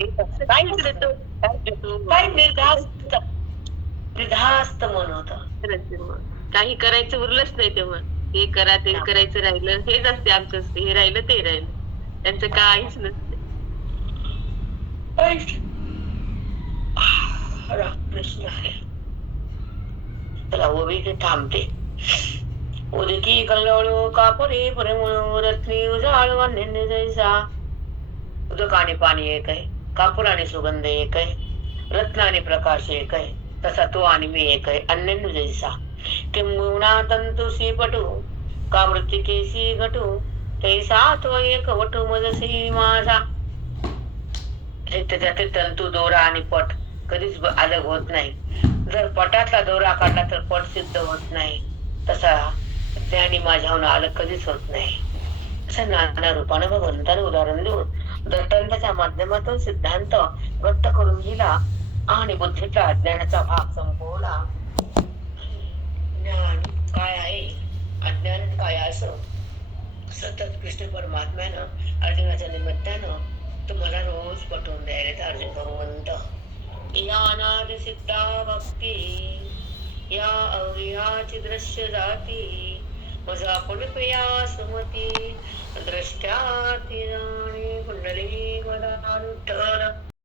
निर्धास्त मन होत. काही करायचं उरलंच नाही तेव्हा. हे करा ते करायचं राहिलं हेच असते आमचं असते हे राहिलं ते राहिलं त्यांचं काहीच नसते. रामकृष्ण हरी. चला ओवी इथे थांबते. उदकी कल्लोळू कापरे परिमळू रत्नी उजाळू अन्य जैसा. उदक आणि पाणी एक आहे, कापूर आणि सुगंध एक आहे, रत्न आणि प्रकाश एक आहे, तसा तो आणि मी एक आहे अन्य जैसा. किंबहुना तंतुसी पटू का मृत्तिकेसी घटू तैसा तो एक वटू मजसी माझा. त्याच्यातील तंतू दोरा आणि पट कधीच अलग होत नाही. जर पटातला दोरा काढला तर पट सिद्ध होत नाही, तसा ज्ञानी माझ्याहून अलग कधीच होत नाही. असं नाना रूपाने भगवंताने उदाहरण देऊन दत्तांताच्या माध्यमातून सिद्धांत व्यक्त करून दिला आणि बुद्धीतला अज्ञानाचा भाग संपवला. ज्ञान काय आहे, अज्ञान काय असं सतत कृष्ण परमात्म्यानं अर्जुनाच्या निमित्तानं तुम्हाला रोज पटवून द्यायला अर्जुन भगवंत. या अनादि सिद्धा भक्ती या अव्रियाची दृश्य जाती मजा पुण्या सुमती द्रष्ट्या ती कुंडली मला विठ्ठल